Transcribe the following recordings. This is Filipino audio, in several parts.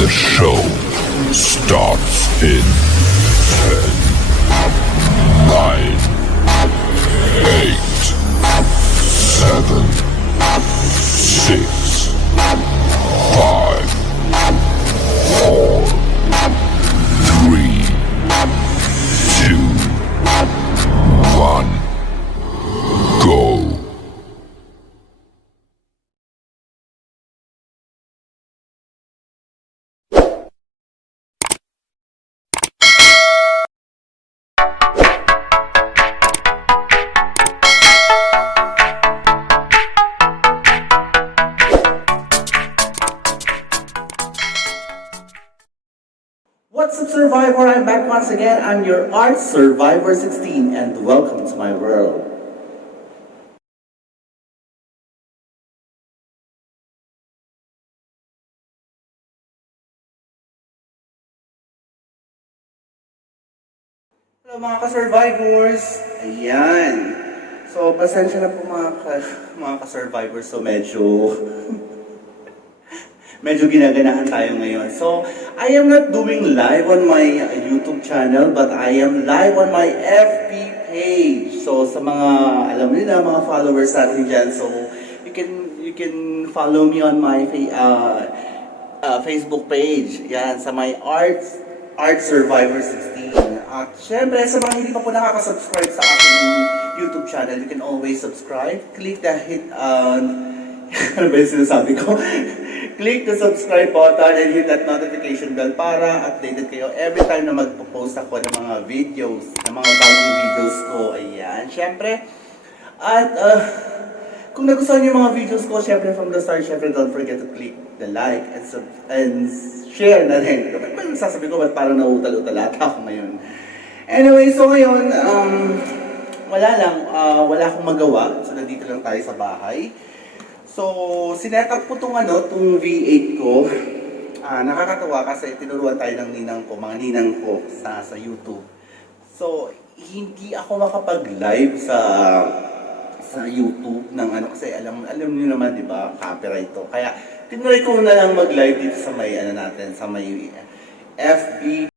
The show starts in 10, 9, 8, 7, 6, 5, 4, 3, 2, 1, go. What's up, Survivor? I'm back once again. I'm your Art Survivor 16 and welcome to my world. Hello mga ka-survivors! Ayan. So, pasensya na po mga ka-survivors. So, medyo ginaganahan tayo ngayon. So, I am not doing live on my YouTube channel, but I am live on my FB page. So, sa mga, alam niyo na, mga followers natin dyan, so, you can follow me on my Facebook page. Yan, sa my Art Survivor 16. At syempre, sa mga hindi pa po nakaka-subscribe sa aking YouTube channel, you can always subscribe. Click the ano ba yung sinasabi ko? Click the subscribe button and hit that notification bell para updated kayo every time na magpo-post ako ng mga videos, ng mga bagong videos ko. Ayan, syempre. At kung nagustuhan niyo yung mga videos ko, syempre from the start, syempre don't forget to click the like and share na rin. Ano ba yung sasabi ko? Ba't parang nautal-utalata ako ngayon? Anyway, so ngayon, wala akong magawa. So nandito lang tayo sa bahay. So, sinetup ko tong V8 ko. Nakakatawa kasi tinuruan tayo ng mga ninang ko sa YouTube. So, hindi ako makapag-live sa YouTube ng kasi alam niyo naman 'di ba, copyright to. Kaya tinry ko na lang mag-live dito sa may sa may FB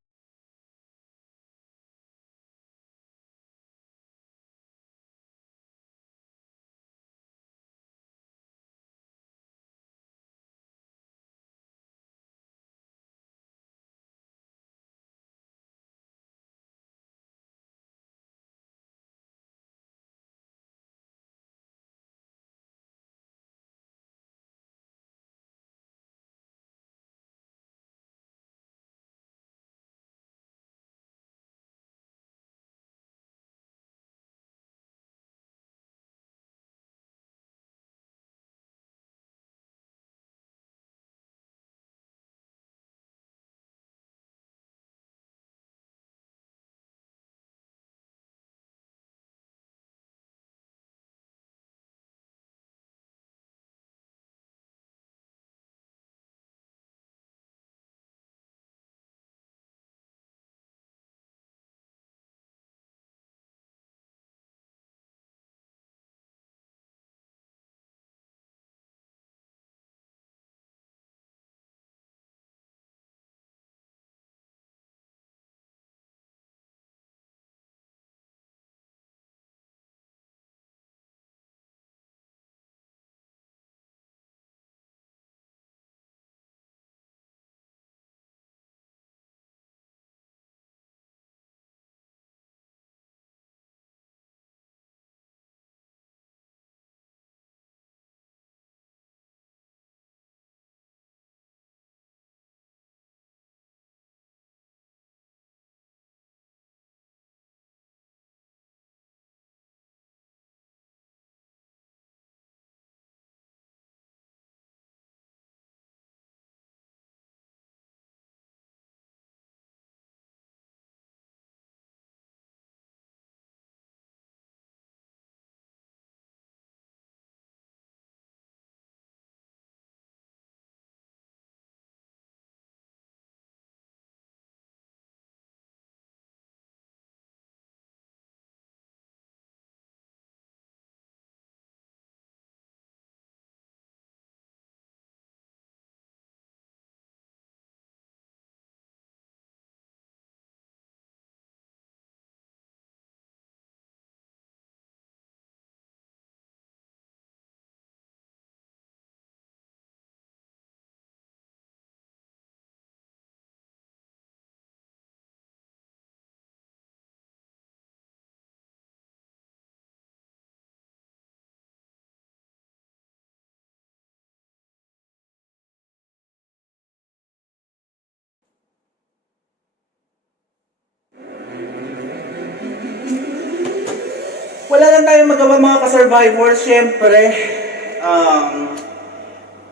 wala lang tayong magawa mga ka-survivors. Siyempre,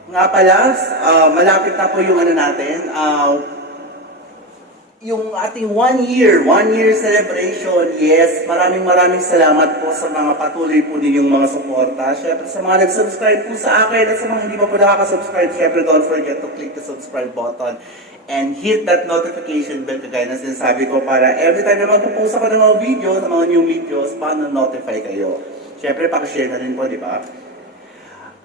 nga pala, malapit na po yung ano natin, yung ating 1 year celebration. Yes, maraming salamat po sa mga patuloy po ninyong mga suporta. Syempre sa mga nag-subscribe po sa akin at sa mga hindi pa po nakaka-subscribe, syempre don't forget to click the subscribe button and hit that notification bell kagaya na sinasabi ko para every time na magpo-post ako ng mga videos, ng mga new videos, paano-notify kayo. Syempre, pakishare na rin po, di ba?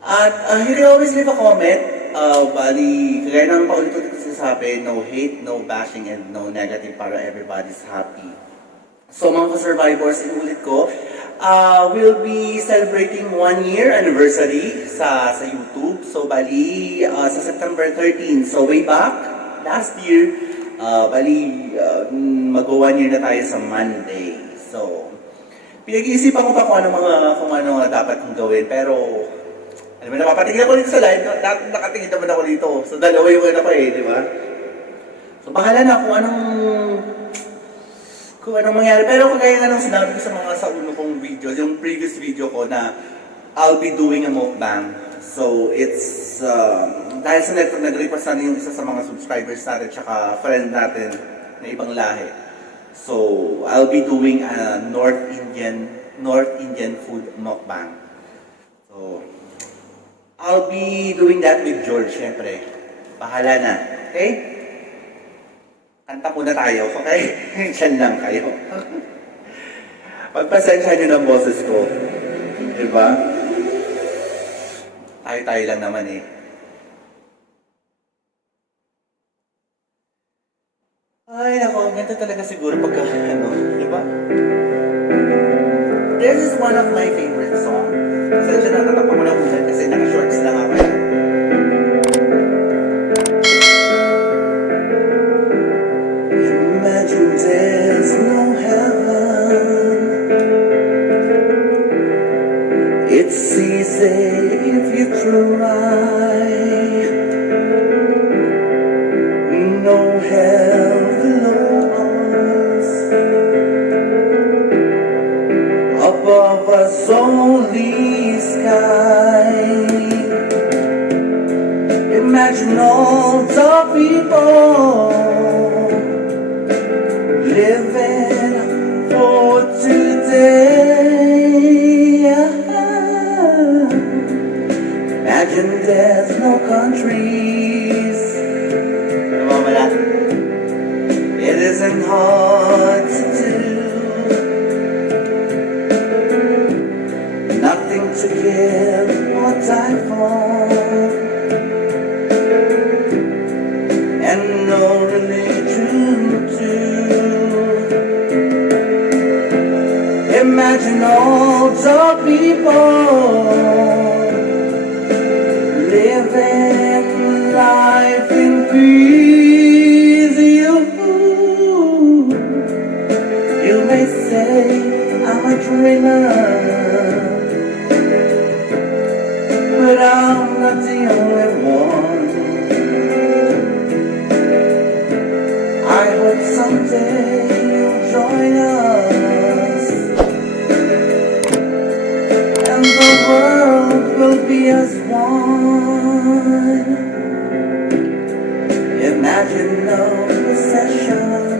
At you can always leave a comment. Bali, kagaya ng paulit-ulit ko sinasabi, no hate, no bashing, and no negative para everybody's happy. So mga ka-survivors, inulit ko, we'll be celebrating 1 year anniversary sa YouTube. So bali, sa September 13. So way back, last year, mag-1 year na tayo sa Monday. So, pinag-iisipan ko pa kung ano dapat kong gawin. Pero, alam mo, napapatingin ako dito sa live, nakatingin naman ako dito. So, dalawa yung ano pa di ba? So, bahala na kung anong mangyari. Pero kagaya nga nung sinabi ko sa uno kong video, yung previous video ko na I'll be doing a mukbang. So, it's, dahil sa nag-request na yung isa sa mga subscribers natin, tsaka friend natin na ibang lahi. So, I'll be doing a North Indian food mukbang. So, I'll be doing that with George, syempre. Bahala na. Okay? Kanta muna tayo, okay? Diyan lang kayo. Pagpasensyahan nyo ng boses ko. Diba? Tayo lang naman Ay, nako, ganito talaga siguro pagka, diba? This is one of my favorite songs. Pasensya na, tatakpa mo na ulan kasi naka-shorts lang ako. Imagine there's no heaven. It's easy if you try. No hell below us. Above us only sky. Imagine all the people living for today. Imagine there's no countries. It isn't hard to do. Nothing to give or die for, and no religion too. Imagine all the people living life in peace. You may say I'm a dreamer, but I'm not the only one. I hope someday you'll join us, and the world will be as one. Imagine no recession.